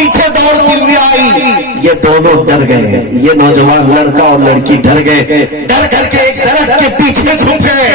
پیچھے دوڑتی ہوئی آئی. یہ دونوں ڈر گئے, یہ نوجوان لڑکا اور لڑکی ڈر گئے. ڈر کر کے ایک درخت کے پیچھے چھپ گئے.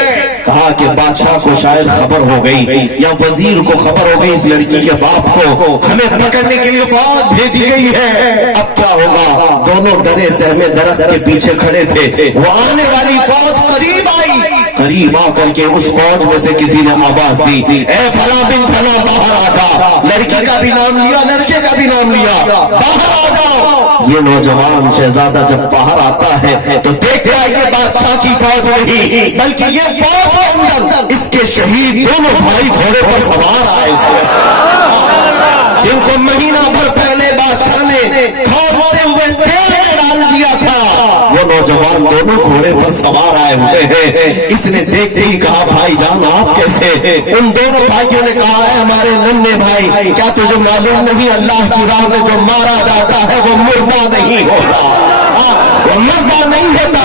کہا کہ بادشاہ کو شاید خبر ہو گئی یا وزیر کو خبر ہو گئی اس لڑکی کے باپ کو, ہمیں پکڑنے کے لیے فوج بھیجی گئی ہے. اب کیا ہوگا؟ دونوں ڈرے سہمے درخت کے پیچھے کھڑے تھے. وہ آنے والی فوج قریب آئی. قریب آ کر کے اس فوج میں سے کسی نے آواز دی, اے فلاں بن فلاں باہر آ جا. لڑکی کا بھی نام لیا, لڑکے کا بھی نام لیا, باہر آ جاؤ. یہ نوجوان شہزادہ جب باہر آتا ہے تو دیکھتا ہے یہ بادشاہ کی فوج نہیں بلکہ یہ فوج کے اندر اس کے شہید دونوں بھائی گھوڑے پر سوار آئے ہیں, جن کو مہینہ بھر پہلے بادشاہ نے کھولتے ہوئے تیل میں ڈال دیا تھا. وہ نوجوان دونوں گھوڑے پر سوار آئے ہوئے ہیں. اس نے دیکھتے ہی کہا, بھائی جان آپ کیسے؟ ان دونوں بھائیوں نے کہا, ہے ہمارے ننھے بھائی, کیا تجھے معلوم نہیں اللہ کی راہ میں جو مارا جاتا ہے وہ مردہ نہیں ہوتا, وہ مردہ نہیں ہوتا.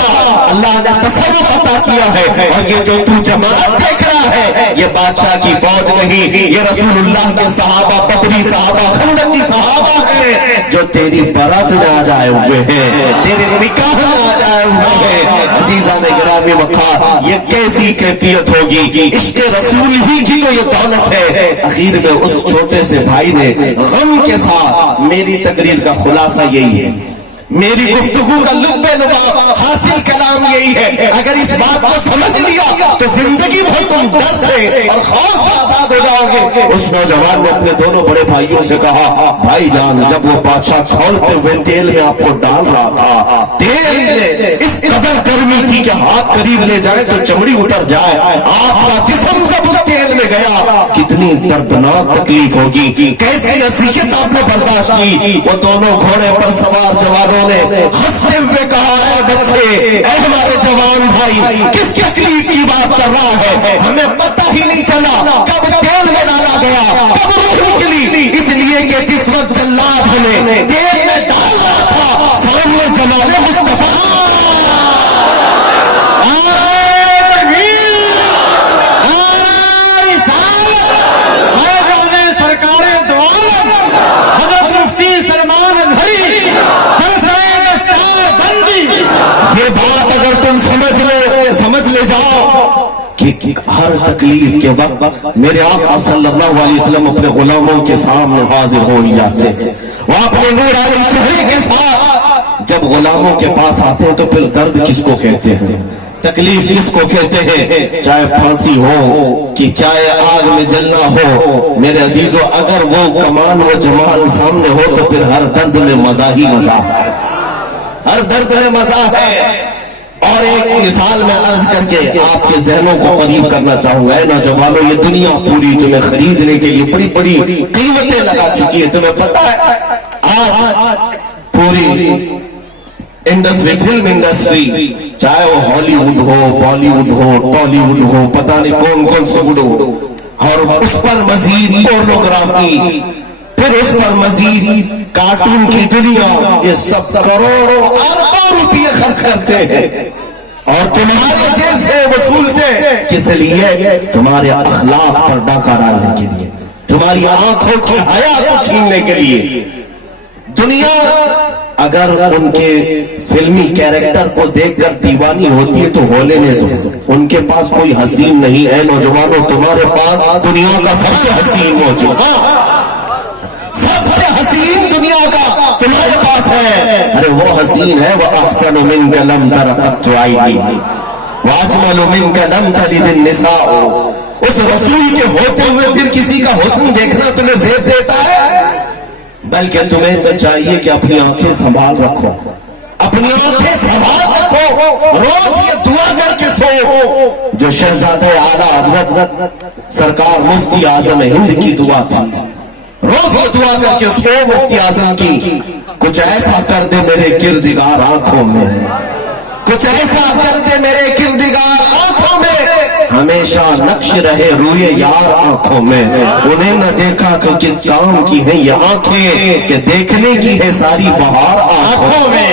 اللہ نے تصرف عطا کیا ہے. اور یہ جو تو جماعت دیکھ رہا ہے یہ بادشاہ کی فوج نہیں, یہ رسول اللہ کے صحابہ, بدری صحابہ, خندقی صحابہ ہیں جو تیری برات میں آج آئے ہوئے ہیں, تیرے نکاح میں آج آئے ہوئے ہیں. عزیزان گرامی وقار, یہ کیسی کیفیت ہوگی؟ عشق رسول ہی کی یہ دولت ہے. اخیر میں اس چھوٹے سے بھائی نے غم کے ساتھ, میری تقریر کا خلاصہ یہی ہے, میری گفتگو کا لب لباب حاصل کلام یہی ہے, اگر اس بات کو سمجھ لیا تو زندگی بھر تم ڈر سے اور خوف سے آزاد ہو جاؤ گے. اس نوجوان نے اپنے دونوں بڑے بھائیوں سے کہا, بھائی جان جب وہ بادشاہ کھولتے ہوئے تیل میں آپ کو ڈال رہا تھا, تیل میں اس قدر گرمی تھی کہ ہاتھ قریب لے جائے تو چمڑی اتر جائے. آپ کا جسم جب اس تیل میں گیا کتنی دردناک تکلیف ہوگی, کیسی اذیت آپ نے برداشت کی. وہ دونوں گھوڑے پر سوار جوانوں نے ہنستے ہوئے کہا, اے بچے, اے ہمارے جوان بھائی, کس تکلیف کی بات کر رہا ہے؟ ہمیں پتہ ہی نہیں چلا کب تیل میں ڈالا گیا, کب روح نکلی. اس لیے کہ جس وقت جلاد ہمیں تیل میں ڈال رہا تھا سامنے جمال مصطفیٰ کہ ہر تکلیف کے وقت میرے آقا صلی اللہ علیہ وسلم اپنے غلاموں کے سامنے حاضر ہو جاتے تھے. وہ اپنے نورانی چہرے کے ساتھ جب غلاموں کے پاس آتے ہیں تو پھر درد کس کو کہتے ہیں, تکلیف کس کو کہتے ہیں, چاہے پھانسی ہو کہ چاہے آگ میں جلنا ہو. میرے عزیزو, اگر وہ کمال و جمال سامنے ہو تو پھر ہر درد میں مزہ ہی مزہ ہے, ہر درد میں مزہ ہے. اور ایک مثال میں عرض کر کے آپ کے ذہنوں کو قریب کرنا چاہوں گا. اے نوجوانوں, یہ دنیا پوری تمہیں خریدنے کے لیے بڑی بڑی قیمتیں لگا چکی ہے. تمہیں پتا ہے آج پوری انڈسٹری, فلم انڈسٹری, چاہے وہ ہالی ووڈ ہو, بالی ووڈ ہو, ٹالی ووڈ ہو, پتہ نہیں کون کون سے ووڈ ہو, اور اس پر مزید پورنوگرافی, پھر اس پر مزید کارٹون کی دنیا, یہ سب کروڑوں اربوں روپے خرچ کرتے ہیں اور تمہارے جیب سے وصولتے. کس لیے؟ تمہارے اخلاق پر ڈاکہ ڈالنے کے لیے, تمہاری آنکھوں کی حیا کو چھیننے کے لیے. دنیا اگر ان کے فلمی کیریکٹر کو دیکھ کر دیوانی ہوتی ہے تو ہو لینے دو, ان کے پاس کوئی حسین نہیں ہے. نوجوانوں, تمہارے پاس دنیا کا سب سے حسین موجود, سب سے حسین دنیا کا تمہارے پاس ہے. ارے وہ حسین ہے, وہ احسن منک لم تر قط عینی واجمل منک لم تلد النساء. اس رسول کے ہوتے ہوئے پھر کسی کا حسن دیکھنا تمہیں زیب دیتا ہے؟ بلکہ تمہیں تو چاہیے کہ اپنی آنکھیں سنبھال رکھو, اپنی آنکھیں سنبھال رکھو. روز یہ دعا کر کے سو جو شہزادہ اعلیٰ حضرت سرکار مفتی اعظم ہند کی دعا تھی. روز وہ دعا کر کے سو مفتی اعظم کی, کچھ ایسا کر دے میرے کردگار آنکھوں میں, کچھ ایسا کر دے میرے کردگار آنکھوں میں, ہمیشہ نقش رہے روئے یار آنکھوں میں. انہیں نہ دیکھا کہ کس کام کی ہیں یہ آنکھیں, کہ دیکھنے کی ہے ساری بہار آنکھوں میں.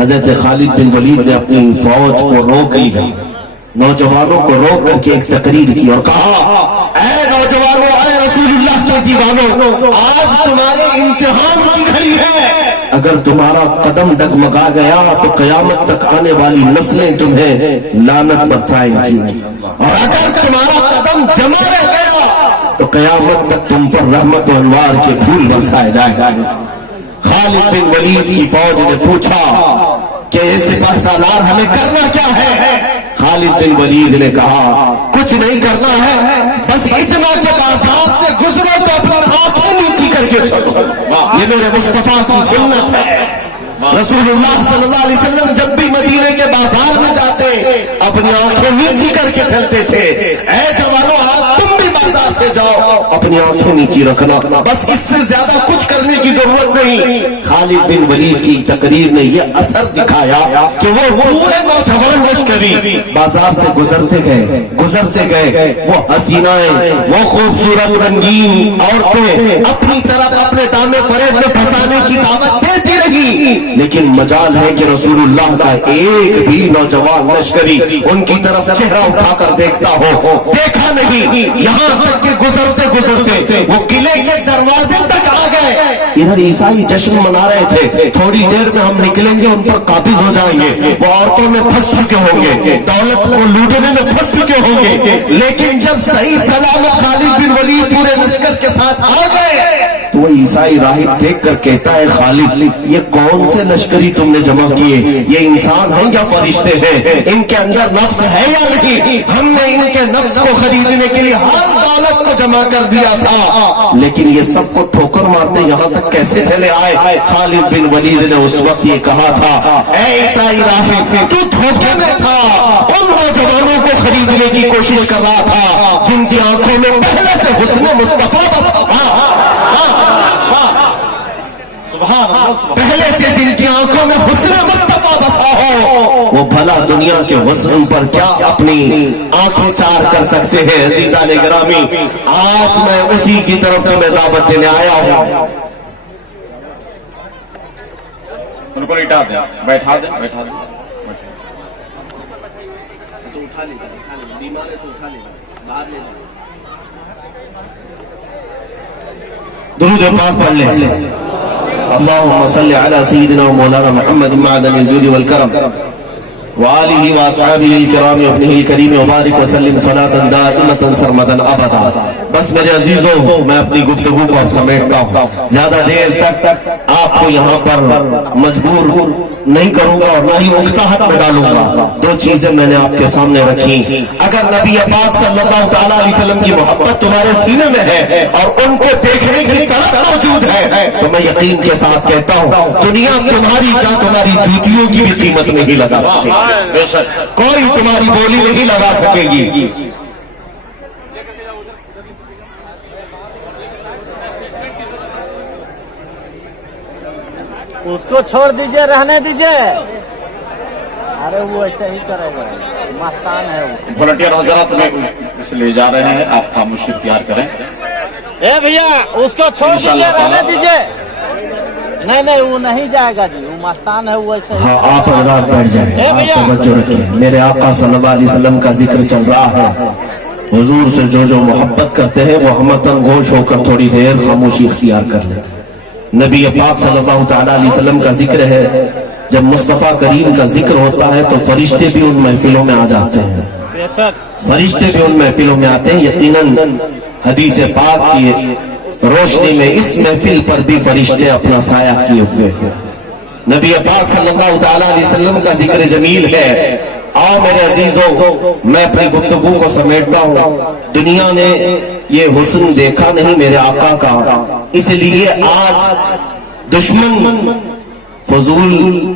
حضرت خالد بن ولید نے اپنی فوج کو روک لیا، نوجوانوں کو روک کر کے ایک تقریر کی اور کہا اے نوجوانوں، اے رسول اللہ کے دیوانوں، آج تمہارے امتحان کی گھڑی ہے۔ اگر تمہارا قدم ڈگمگا گیا تو قیامت تک آنے والی نسلیں تمہیں لعنت برسائیں گی، اور اگر تمہارا قدم جمع رہ گیا تو قیامت تک تم پر رحمت و انوار کے پھول برسائے جائیں گے۔ خالد بن ولید کی فوج نے پوچھا کہ سپاہ سالار ہمیں کرنا کیا ہے؟ خالد بن ولید نے کہا کچھ نہیں کرنا ہے، بس اتنا کہ بازار سے گزرو تو اپنی آنکھیں نیچی کر کے چلو، یہ میرے مصطفیٰ کی سنت ہے۔ رسول اللہ صلی اللہ علیہ وسلم جب بھی مدینے کے بازار میں جاتے اپنی آنکھیں نیچی کر کے چلتے تھے۔ اے جوانوں، آج تم بھی بازار سے جاؤ، اپنی آنکھیں نیچی رکھنا، بس اس سے زیادہ کچھ کرنے کی ضرورت نہیں۔ خالد بن ولید کی تقریر نے یہ اثر دکھایا کہ وہ پورے نوجوان لشکری بازار سے گزرتے گئے، وہ حسینائیں، وہ خوبصورت رنگین عورتیں اپنی طرف اپنے دامے پرے میں پھنسانے کی دعوت دیتی رہی، لیکن مجال ہے کہ رسول اللہ کا ایک بھی نوجوان لشکری ان کی طرف چہرہ اٹھا کر دیکھتا ہو، دیکھا نہیں۔ یہاں تک کہ گزرتے وہ قلعے کے دروازے تک آ گئے۔ ادھر عیسائی جشن منا رہے تھے، تھوڑی دیر میں ہم نکلیں گے، ان پر قابض ہو جائیں گے، وہ عورتوں میں پھنس چکے ہوں گے، دولت کو لوٹنے میں پھنس چکے ہوں گے۔ لیکن جب صحیح سلامت خالد بن ولید پورے لشکر کے ساتھ آ گئے تو وہ عیسائی راہب دیکھ کر کہتا ہے خالد، یہ کون سے لشکری تم نے جمع کیے؟ یہ انسان ہیں یا فرشتے ہیں؟ ان کے اندر نفس ہے یا نہیں؟ ہم نے ان کے نفس کو خریدنے کے لیے ہر دولت کو جمع کر دیا تھا، لیکن یہ سب کو ٹھوکر مارتے یہاں تک کیسے چلے آئے؟ خالد بن ولید نے اس وقت یہ کہا تھا اے عیسائی راہب، تو دھوکے میں تھا، ان نوجوانوں کو خریدنے کی کوشش کر رہا تھا جن کی آنکھوں میں پہلے سے حسن مصطفیٰ بسا تھا، پہلے سے جن کی آنکھوں میں حسن مصطفیٰ بسا ہو، وہ بھلا دنیا کے حسن پر کیا اپنی آنکھیں چار کر سکتے ہیں؟ عزیزان گرامی، آج میں اسی کی طرف تمہیں دعوت دینے آیا ہوں۔ ان کو لٹا دیں، بیٹھا دیں، تو اٹھا لے، بیمار ہے تو اٹھا لے، باہر لے جائے، درود پاک پڑھ لیں۔ اللهم صل على سيدنا ومولانا محمد معدن الجود والكرم وآلہ واصحابہ الکرام وابنہ الکریم وبارک وسلم صلاة دائمة سرمدا ابدا۔ بس میرے عزیزوں، میں اپنی گفتگو کو سمیٹتا ہوں، زیادہ دیر تک آپ کو یہاں پر مجبور نہیں کروں گا اور نہ ہی مکتاحت میں ڈالوں گا۔ دو چیزیں میں نے آپ کے سامنے رکھی، اگر نبی پاک صلی اللہ تعالیٰ علیہ وسلم کی محبت تمہارے سینے میں ہے اور ان کو دیکھنے کی طرف موجود ہے تو میں یقین کے ساتھ کہتا ہوں دنیا تمہاری کیا تمہاری جوتیوں کی بھی قیمت نہیں لگا سکے گی، کوئی تمہاری بولی نہیں لگا سکے گی۔ اس کو چھوڑ دیجئے، رہنے دیجئے، ارے وہ ایسے ہی کرے گا، مستان ہے وہ۔ والنٹیئر حضرات میں اس لے جا رہے ہیں، آپ خاموشی اختیار کریں۔ اے بھیا اس کو چھوڑ دیجئے، رہنے دیجئے۔ نہیں وہ نہیں جائے گا جی، وہ مستان ہے وہ ایسے ہی۔ ہاں آپ حضرات بیٹھ جائیں، آپ توجہ رکھیں، میرے آقا صلی اللہ علیہ وسلم کا ذکر چل رہا ہے، حضور سے جو محبت کرتے ہیں وہ ہمتن گوش ہو کر تھوڑی دیر خاموشی اختیار کر لیں۔ نبی پاک صلی اللہ تعالیٰ علیہ وسلم کا ذکر ہے، جب مصطفیٰ کریم کا ذکر ہوتا ہے تو فرشتے بھی ان محفلوں میں آ جاتے ہیں، فرشتے بھی ان محفلوں میں آتے ہیں۔ یقیناً حدیث پاک کی روشنی میں اس محفل پر بھی فرشتے اپنا سایہ کیے ہوئے ہیں۔ نبی پاک صلی اللہ تعالیٰ علیہ وسلم کا ذکر جمیل ہے۔ آؤ میرے عزیزوں، میں اپنی گفتگو کو سمیٹتا ہوں۔ دنیا نے یہ حسن دیکھا نہیں میرے آقا کا، اس لیے آج دشمن فضول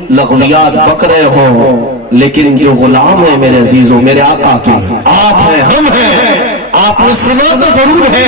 لغویات بک رہے ہوں، لیکن جو غلام ہیں میرے عزیزوں، میرے آقا کے، آپ ہیں، ہم ہیں۔ آپ نے سنا تو ضرور ہے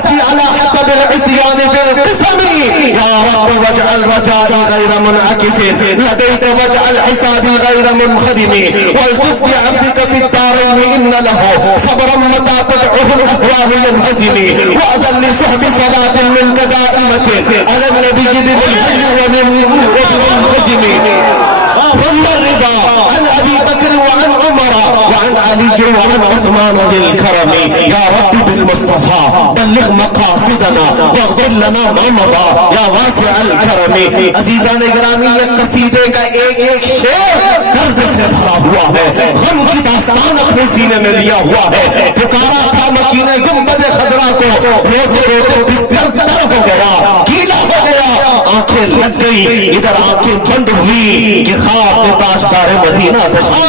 تأتي على حسب العصيان في القسم يا رب واجعل رجائي غير منعكس لديك واجعل حسابي غير منخدم والتف بعبدك في الدارين إن له صبرا متى تدعه الأهوال ينهزم وأذن لصحب صلاة منك دائمة على النبي بالحل وبالخجم ثم الرضا عن أبي بكر وعن عمر وعن علي وعن عثمان ذي الكرم يا رب بالمصطفى بلغ مقاصدنا واغفر لنا ما مضى يا واسع الكرم عزیزان گرامی یہ قصیدے کا ایک شعر درد سے بھرا ہوا ہے غم کی داستان اپنے سینے میں لیا ہوا ہے پکارا تھا مکینہ گنبد خضرا کو روتے روتے بستر تر ہو گیا گیلا ہو گیا آنکھیں لگ گئی ادھر آنکھیں بند ہوئی کہ خواب میں تاجدار مدینہ دشا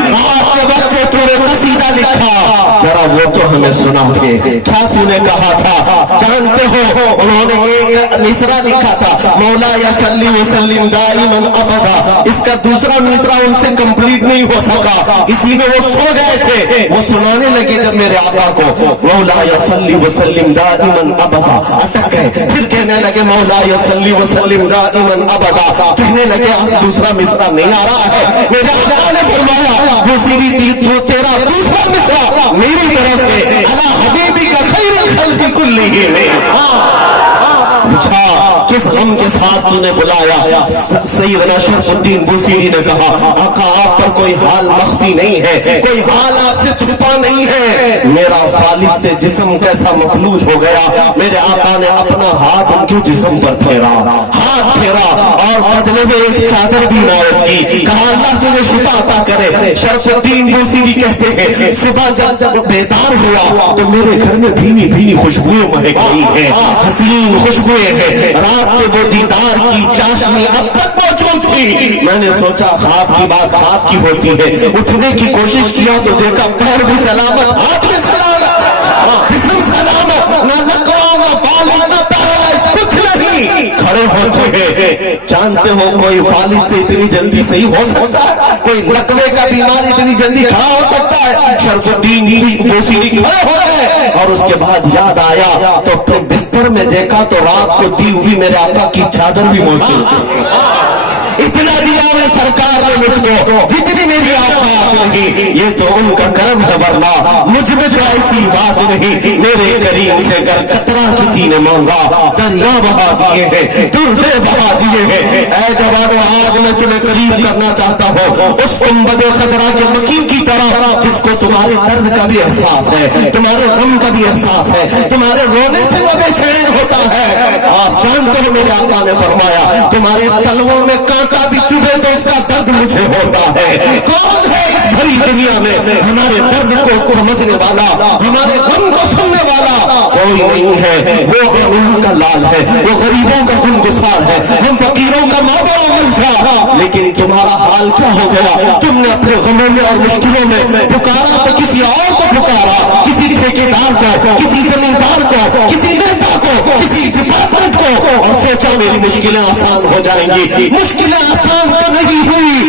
رات کے وقت تو نے قصیدہ لکھا ذرا وہ تو ہمیں سنا دے کیا تو نے کہا تھا جانتے ہو انہوں نے ایک مصرع لکھا تھا مولا یا صلی وسلم دائما ابدا اس کا دوسرا مصرع ان سے کمپلیٹ نہیں ہو سکا اسی میں وہ سو گئے تھے وہ سنانے لگے جب میرے آقا کو مولا یا صلی وسلم دائما ابدا اٹک گئے پھر کہنے لگے مولا یا صلی وسلم دائما ابدا کہنے لگے دوسرا مصرع نہیں آ رہا ہے میرے آقا نے فرمایا وہ سیری تھی تو تیرا دوسرا مصرع میری طرف سے علی حبیبی کا خیر الخلق کلہم پوچھا کس غم کے ساتھ تو نے بلایا سیدنا شرف الدین بوسیری نے کہا آقا آپ پر کوئی حال مخفی نہیں ہے کوئی حال آپ سے چھپا نہیں ہے میرا خالق سے جسم کیسا مفلوج ہو گیا میرے آقا نے اپنا ہاتھ ان کے جسم پر پھیرا ہاتھ پھیرا اور بدلے میں ایک چادر بھی عنایت کی کہا اللہ تجھے شفا عطا کرے شرف الدین بوسیری کہتے ہیں صبح جب بیدار ہوا تو میرے گھر میں بھینی بھینی خوشبوئیں مہک رہی ہیں حسین خوشبوئیں ہیں رات کے وہ دیدار کی چاشنی اب تک موجود تھی میں نے سوچا خواب کی بات خواب کی ہوتی ہے اٹھنے کی کوشش کیا تو دیکھا پیر بھی سلامت ہاتھ بھی سلامت جسم سلامت نہ لکوا نہ بالغ نہ پیرالائز کچھ نہیں کھڑے ہوتے ہیں جانتے ہو کوئی فالج سے اتنی جلدی صحیح ہو سکتا ہے کوئی لکوے کا بیمار اتنی جلدی کھڑا ہو سکتا ہے شرف الدین بوسیری کھڑے ہو گئے اور اس کے بعد یاد آیا تو اپنے بستر میں دیکھا تو رات کو دی ہوئی میرے آقا کی چادر بھی موجود تھی اتنا دیا ہے سرکار نے مجھ کو جتنی میری آقات نہیں یہ تو ان کا کرم ہے ورنہ مجھ میں تو ایسی بات نہیں میرے کریم سے اگر قطرہ کسی نے مانگا دریا بہا دیے ہیں درے بہا دیے ہیں اے جوانو آج میں تمہیں قریب کرنا چاہتا ہوں اس گنبد خضرا کے مکین کی طرح جس کو تمہارے درد کا بھی احساس ہے تمہارے غم کا بھی احساس ہے تمہارے رونے سے وہ بے چین ہوتا ہے آپ جانتے ہو میرے آقا نے فرمایا تمہارے تلووں میں کانٹا بھی چبھے تو اس کا درد مجھے ہوتا ہے کون ہے اس بھری دنیا میں ہمارے درد کو سمجھنے والا ہمارے غم کو سننے والا کوئی نہیں ہے وہ اللہ کا لال ہے وہ غریبوں کا غم گسار ہے ہم فقیروں کا مابع عمل تھا لیکن تمہارا حال کیا ہو گیا تم نے اپنے غموں میں اور مشکلوں میں پکارا تو کسی اور کو پکارا کسی ٹھیکیدار کو کسی زمیندار کو کسی نیتا کو کسی ڈپارٹمنٹ کو اور سوچا میری مشکلیں آسان ہو جائیں گی مشکلیں آسان تو نہیں ہوئی